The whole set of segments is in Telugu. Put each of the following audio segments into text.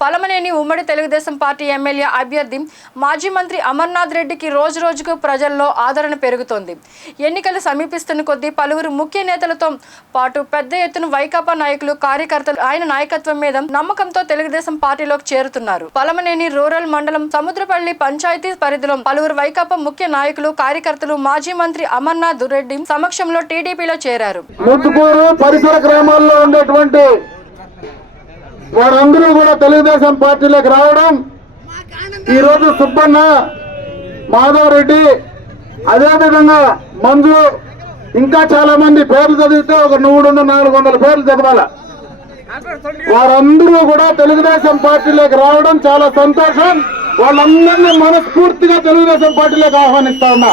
పలమనేని ఉమ్మడి తెలుగుదేశం పార్టీ ఎమ్మెల్యే అభ్యర్థి మాజీ మంత్రి అమర్నాథ్ రెడ్డికి రోజు రోజుకు ప్రజల్లో ఆదరణ పెరుగుతోంది. ఎన్నికలు సమీపిస్తున్న కొద్దీ పలువురు ముఖ్య నేతలతో పాటు పెద్ద ఎత్తున వైకాపా నాయకులు కార్యకర్తలు ఆయన నాయకత్వం మీద నమ్మకంతో తెలుగుదేశం పార్టీలోకి చేరుతున్నారు. పలమనేని రూరల్ మండలం సముద్రపల్లి పంచాయతీ పరిధిలో పలువురు వైకాపా ముఖ్య నాయకులు కార్యకర్తలు మాజీ మంత్రి అమర్నాథ్ రెడ్డి సమక్షంలో టీడీపీలో చేరారు. పరిసర గ్రామాల్లో ఉండేటువంటి వారందరూ కూడా తెలుగుదేశం పార్టీలోకి రావడం ఈరోజు సుబ్బన్న మాధవ్ రెడ్డి అదేవిధంగా మంజు ఇంకా చాలా మంది పేర్లు చదివితే ఒక మూడు నాలుగు వందల పేర్లు చదవాల. వారందరూ కూడా తెలుగుదేశం పార్టీలోకి రావడం చాలా సంతోషం. వాళ్ళందరినీ మనస్ఫూర్తిగా తెలుగుదేశం పార్టీలోకి ఆహ్వానిస్తా ఉన్నా.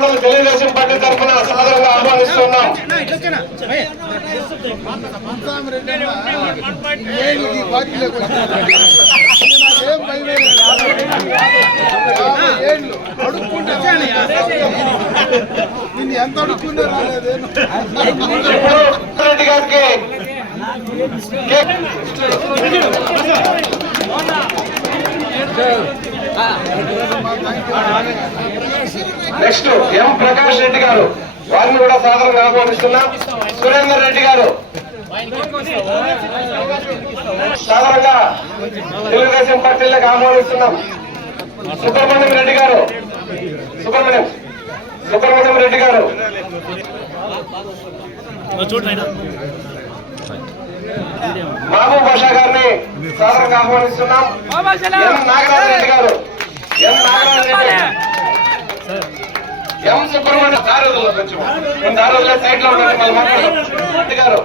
మండలి తెలుగుదేశం పార్టీ తరఫున సాదరంగా ఆహ్వానిస్తున్నాం. ఎంత అడుక్కుంటే రాలేదు రెడ్డి గారికి ఆ నెక్స్ట్ ఎం ప్రకాష్ రెడ్డి గారు. వారిని కూడా సాధారణంగా ఆహ్వానిస్తున్నాం. సురేందర్ రెడ్డి గారు. సాధారణంగా తెలుగుదేశం పార్టీలకు ఆహ్వానిస్తున్నాం. సుబ్రహ్మణ్యం రెడ్డి గారు. సుబ్రహ్మణ్యం. సుబ్రహ్మణ్యం రెడ్డి గారు. మహబూబ్ బాషా గారిని సాధారణంగా ఆహ్వానిస్తున్నాం. నాగరాజ రెడ్డి గారు ఎం నాగరాజ రెడ్డి ఎం సుబ్రహ్మణ్యం దారులు కొంచెం దారులు సైడ్లో ఉండండి మళ్ళీ మాట్లాడదాం. గారు